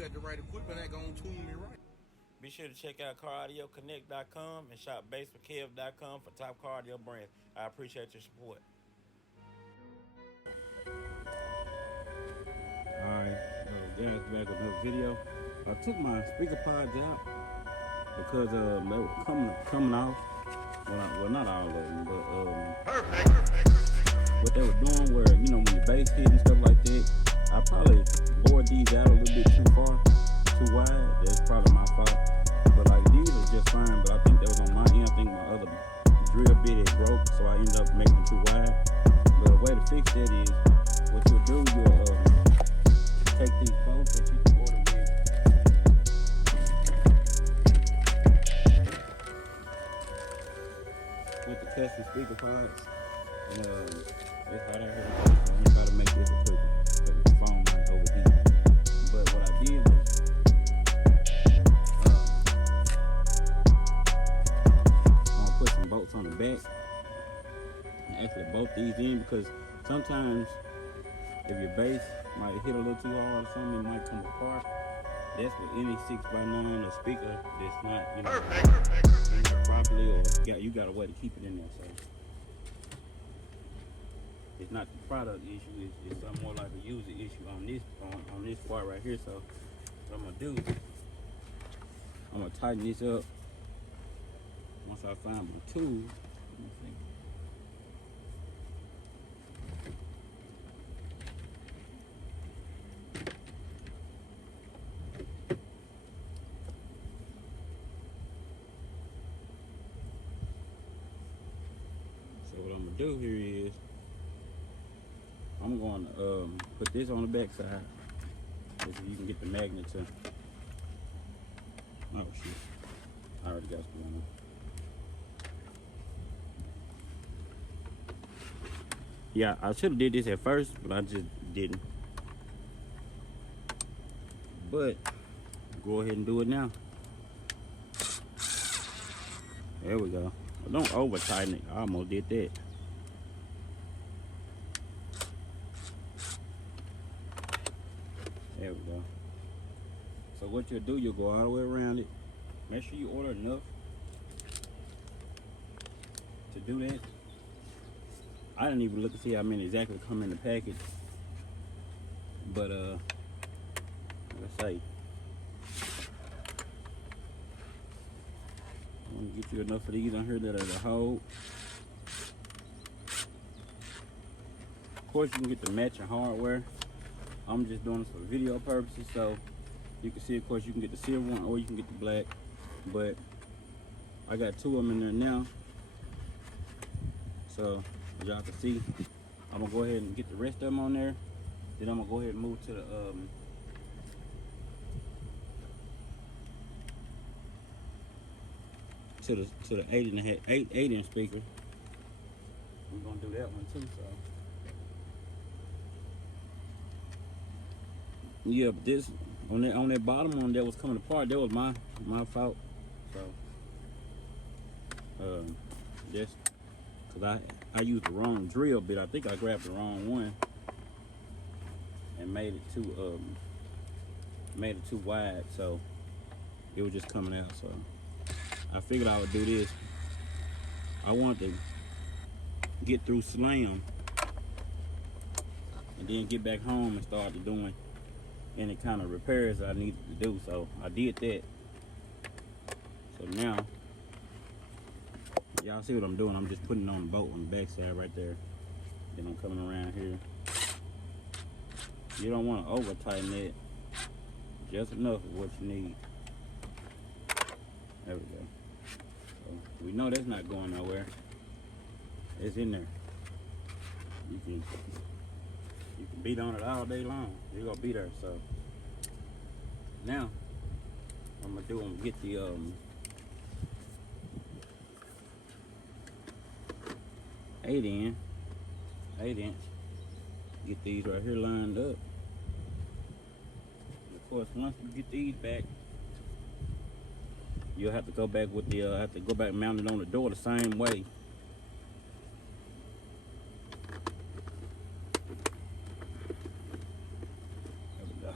got the right equipment, that gonna tune me right. Be sure to check out caraudioConnect.com and shop BASSWITHKEV.com for top car audio brands. I appreciate your support. Alright, guys, back with another video. I took my speaker pods out because they were coming off. Well, not all of them, but what they were doing where, you know, when the bass hit and stuff like that, I probably bored these out a little bit too far, too wide. That's probably my fault. But like these are just fine, but I think that was on my end. I think my other drill bit had broke, so I ended up making them too wide. But the way to fix that is, what you'll do, you'll take these bolts that you can order with the custom speaker pods. And it's hot out here. I'm gonna try to make this a quick phone might overheat. But what I did was I'm gonna put some bolts on the back and actually bolt these in, because sometimes if your bass might hit a little too hard or something, it might come apart. That's with any 6x9 or speaker that's not, you know, properly, or you got a way to keep it in there. So it's not the product issue, it's something more like a user issue on this part right here. So what I'm gonna do, I'm gonna tighten this up once I find my tool. Let me see. So what I'm gonna do here is I'm going to put this on the back side, so you can get the magnet to. Oh shit! I already got what's going on. Yeah, I should have did this at first, but I just didn't. But go ahead and do it now. There we go. Well, don't over tighten it. I almost did that. There we go. So what you'll do, you'll go all the way around it. Make sure you order enough to do that. I didn't even look to see how many exactly come in the package. But let's say I'm gonna get you enough of these on here that are the hold. Of course, you can get the matching hardware. I'm just doing this for video purposes, so you can see, of course, you can get the silver one or you can get the black, but I got two of them in there now. So as y'all can see, I'm gonna go ahead and get the rest of them on there. Then I'm gonna go ahead and move to the to the 8-inch speaker. We're gonna do that one too. So yeah, but this on that bottom one that was coming apart, that was my fault. So just because I used the wrong drill bit. I think I grabbed the wrong one and made it too wide, so it was just coming out. So I figured I would do this. I wanted to get through Slam and then get back home and start doing any kind of repairs I needed to do. So I did that. So now y'all see what I'm doing. I'm just putting on the bolt on the back side right there. Then I'm coming around here. You don't want to over tighten it. Just enough of what you need. There we go. So we know that's not going nowhere. It's in there. You can beat on it all day long. You're gonna be there. So now I'm gonna do. I'm gonna get the 8-inch. Get these right here lined up. And of course, once you get these back, you'll have to go back with the mount it on the door the same way. There we go.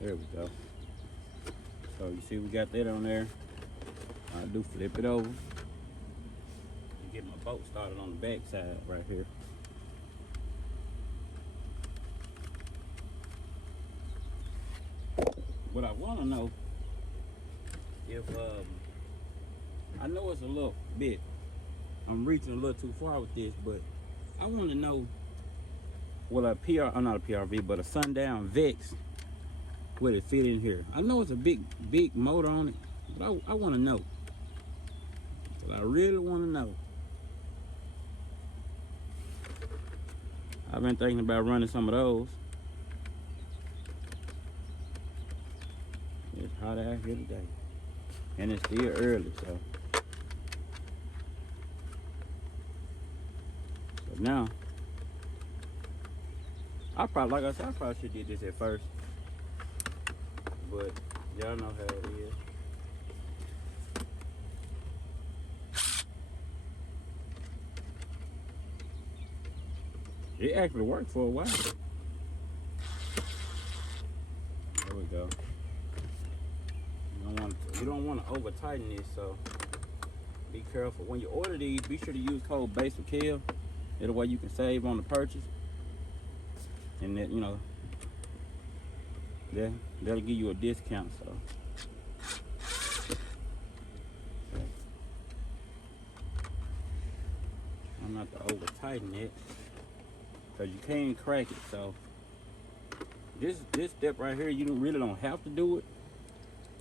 There we go. So you see we got that on there. I do flip it over and get my boat started on the back side right here. What I want to know if I know it's a little bit, I'm reaching a little too far with this, but I want to know what a not a PRV, but a Sundown Vex, would it fit in here? I know it's a big motor on it, but I want to know. But I really want to know. I've been thinking about running some of those. It's hot out here today, and it's still early, so now I probably, like I said, I probably should did this at first, but y'all know how it is. It actually worked for a while. There we go. You don't want to over tighten this, so be careful. When you order these, be sure to use code BASSWITHKEV. That way you can save on the purchase. And that, you know, that'll give you a discount, so. Okay. I'm not to over tighten it, because you can't crack it, so. This step right here, you really don't have to do it.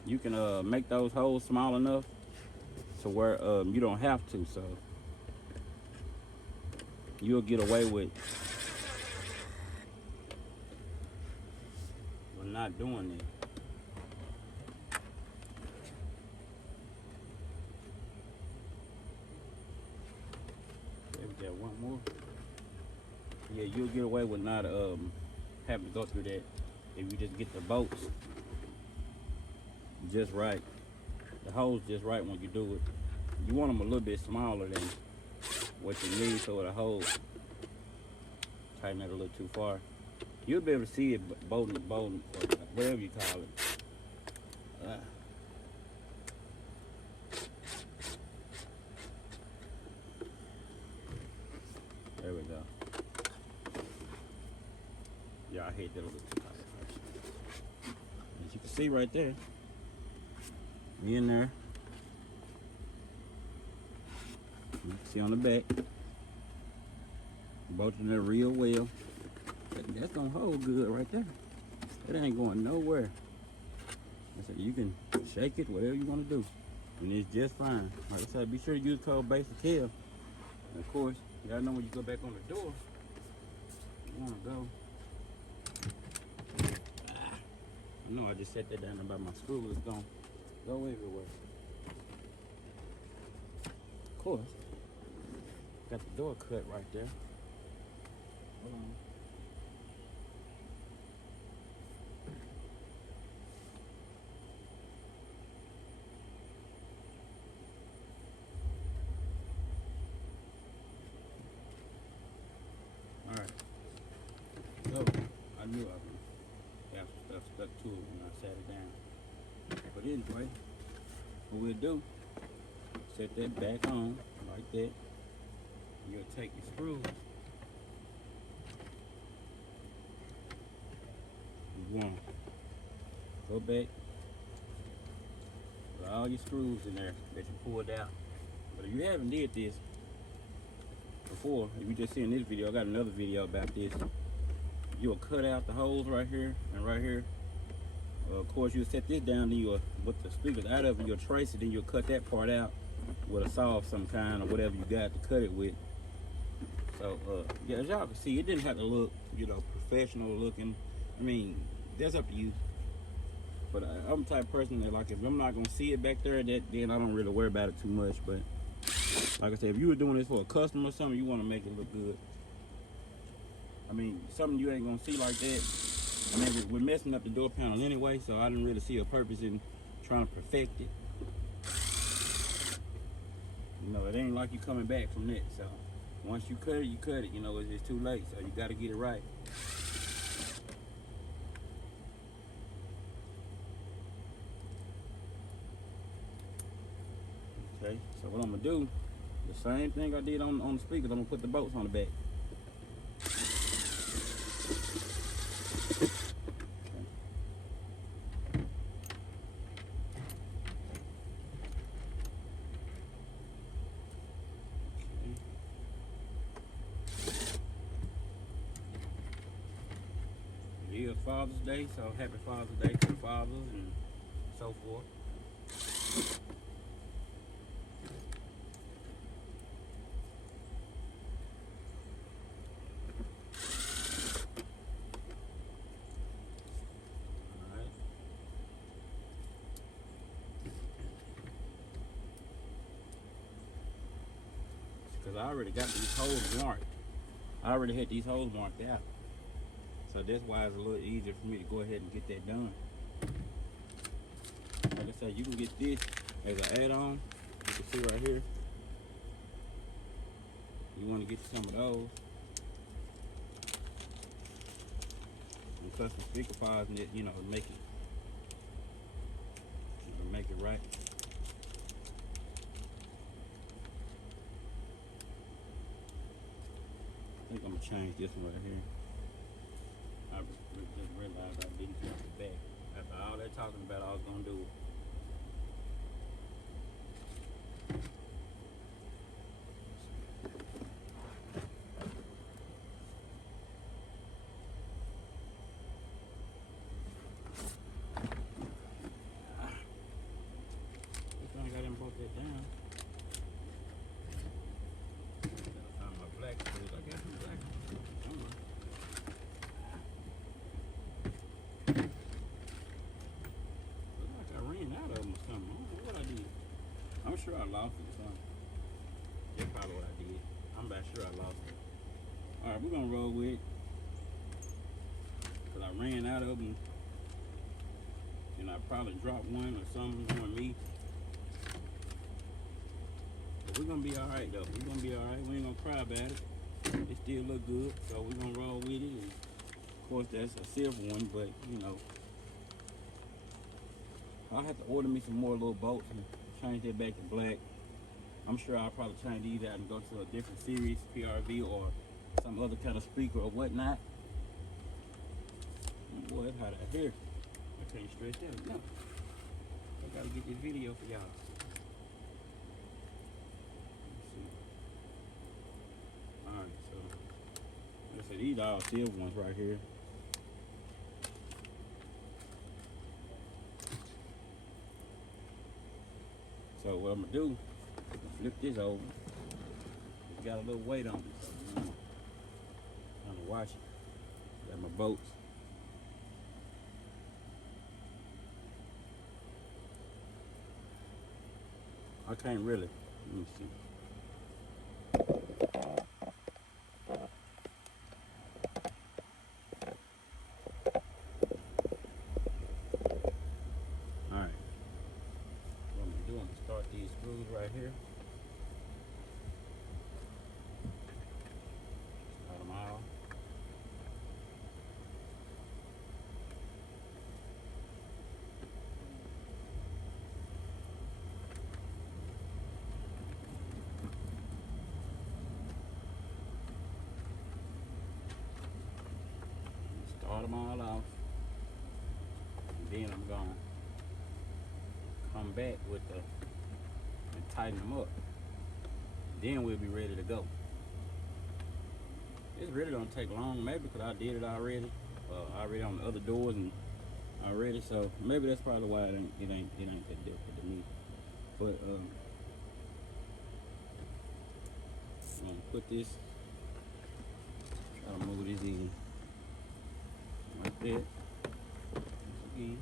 You can make those holes small enough to where you don't have to, so you'll get away with not doing it. Okay, we got one more. Yeah, you'll get away with not having to go through that if you just get the bolts just right, the holes just right when you do it. You want them a little bit smaller than what you need, so the hole tighten it a little too far. You'll be able to see it bolting, or whatever you call it. There we go. Yeah, I hate that a little too tight. As you can see right there, we in there. You can see on the back, bolting it real well. That's gonna hold good right there. It ain't going nowhere. I said you can shake it, whatever you want to do, and it's just fine. Like I said, be sure to use code BASSWITHKEV. And of course, y'all know when you go back on the door, you want to go. I know I just set that down about my screw. It's gonna go everywhere. Of course, got the door cut right there. Hold on. Alright. So, I knew I would have stuff stuck to it when I sat it down. But anyway, what we'll do, set that back on like that. You'll take your screws. You want to go back with all your screws in there that you pulled out. But if you haven't did this before, if you just seen this video, I got another video about this. You'll cut out the holes right here and right here. Of course, you'll set this down, then you'll, with the speakers out of it, you'll trace it, then you'll cut that part out with a saw of some kind or whatever you got to cut it with. So, yeah, as y'all can see, it didn't have to look, you know, professional looking. I mean, that's up to you. But I'm the type of person that, like, if I'm not going to see it back there, then I don't really worry about it too much. But, like I said, if you were doing this for a customer or something, you want to make it look good. I mean, something you ain't going to see like that. I mean, we're messing up the door panel anyway, so I didn't really see a purpose in trying to perfect it. You know, it ain't like you coming back from that, so once you cut it, you know, it's too late, so you got to get it right. Okay, so what I'm gonna do, the same thing I did on the speakers, I'm gonna put the bolts on the back. It is Father's Day, so happy Father's Day to the fathers and so forth. Alright. Because I already got these holes marked. I already had these holes marked out. So that's why it's a little easier for me to go ahead and get that done. Like I said, you can get this as an add-on. You can see right here. You want to get some of those. And plus some speaker files and it, you know, make it right. I think I'm gonna change this one right here. I just realized I didn't touch the back. After all that talking about, I was gonna do it. This thing I didn't broke that down. Gotta find my black screws. I got some black somewhere. I'm sure I lost it or something. That's probably what I did. I'm about sure I lost it. Alright, we're gonna roll with it. Cause I ran out of them. And I probably dropped one or something on me. But we're gonna be alright though. We're gonna be alright. We ain't gonna cry about it. It still look good. So we're gonna roll with it. And of course that's a silver one, but you know. I'll have to order me some more little bolts and change that back to black. I'm sure I'll probably change these out and go to a different series, PRV or some other kind of speaker or whatnot. Boy, it's hot out here. I can't stretch that. No. I gotta get this video for y'all. Alright, so like I said, these are all silver ones right here. So what I'm gonna do, flip this over. It's got a little weight on it, so I'm gonna watch it. Got my bolts. I can't really. Let me see. Right here. Start them out. Start them all off. And then I'm gonna come back with the tighten them up. Then we'll be ready to go. It's really don't take long, maybe because I did it already. Already on the other doors and already, so maybe that's probably why it ain't that difficult to me. But I'm gonna put this. Try to move this in like that. Again,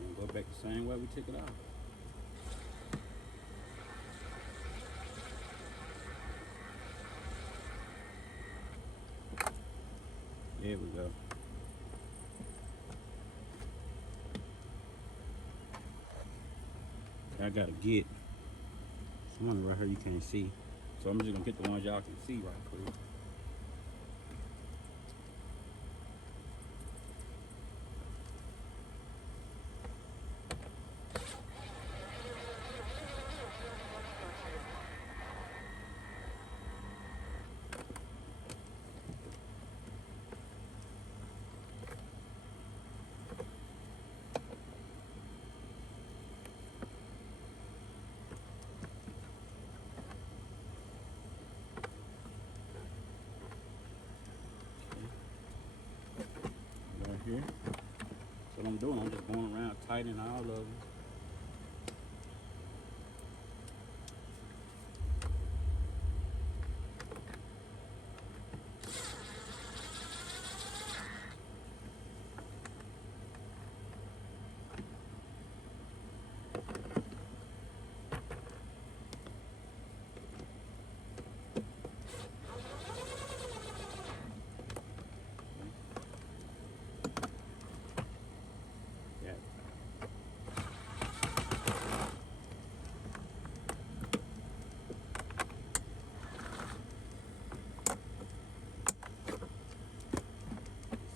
and go back the same way we took it off. There we go. I gotta get someone right here you can't see. So I'm just gonna get the ones y'all can see right quick. I'm doing. I'm just going around tightening all of them.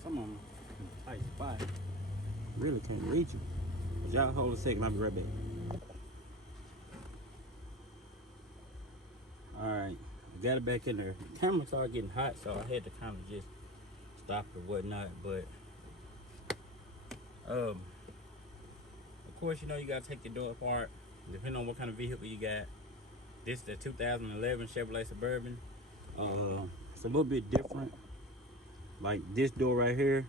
Some of them in a tight spot. Really can't reach them. But y'all hold a second, I'll be right back. Alright, I got it back in there. The camera started getting hot, so I had to kind of just stop or whatnot. But of course, you know, you gotta take your door apart, depending on what kind of vehicle you got. This is the 2011 Chevrolet Suburban. It's a little bit different. Like this door right here,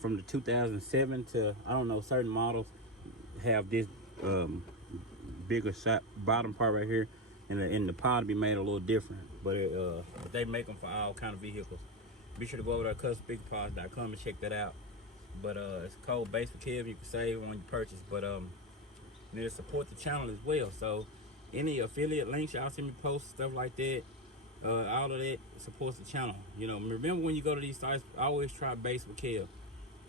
from the 2007 to, I don't know, certain models have this bigger shot bottom part right here, and the pod to be made a little different. But they make them for all kind of vehicles. Be sure to go over to customspeakerpods.com and check that out. But it's code BASSWITHKEV. You can save on your purchase. But need to support the channel as well. So any affiliate links y'all see me post, stuff like that, all of that supports the channel. You know, remember when you go to these sites, always try BASSWITHKEV.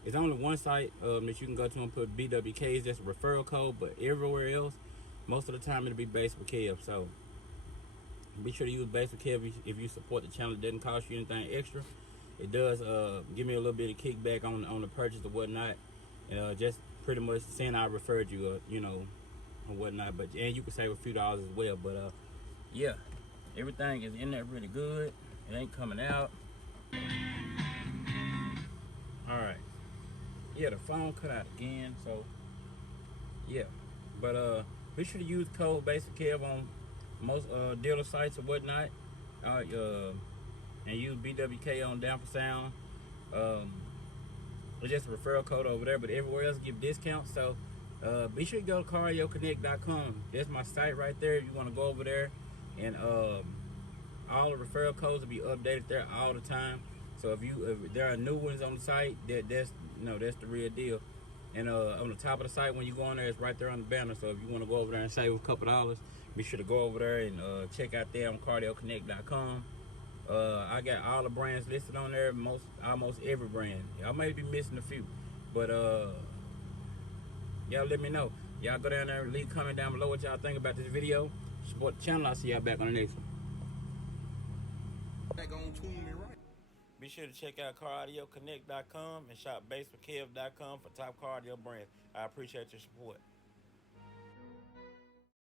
It's only one site that you can go to and put BWKs. That's a referral code. But everywhere else, most of the time it'll be BASSWITHKEV. So be sure to use BASSWITHKEV if you support the channel. It doesn't cost you anything extra. It does give me a little bit of kickback on the purchase or whatnot, just pretty much saying I referred you, you know, or whatnot. But and you can save a few dollars as well. But yeah, everything is in there really good. It ain't coming out. All right. Yeah, the phone cut out again. So yeah, but be sure to use code BASSWITHKEV on most dealer sites or whatnot. And use BWK on Down for Sound. It's just a referral code over there, but everywhere else give discounts. So be sure to go to cardioconnect.com. That's my site right there. If you want to go over there, and all the referral codes will be updated there all the time. So if there are new ones on the site, that's the real deal. And on the top of the site, when you go on there, it's right there on the banner. So if you want to go over there and save a couple dollars, be sure to go over there and check out there on cardioconnect.com. I got all the brands listed on there, almost every brand. Y'all may be missing a few, but y'all let me know. Y'all go down there and leave a comment down below what y'all think about this video. Support the channel. I'll see y'all back on the next one. That gonna tune me right. Be sure to check out cardioconnect.com and shop BASSWITHKEV.com for top cardio brands. I appreciate your support.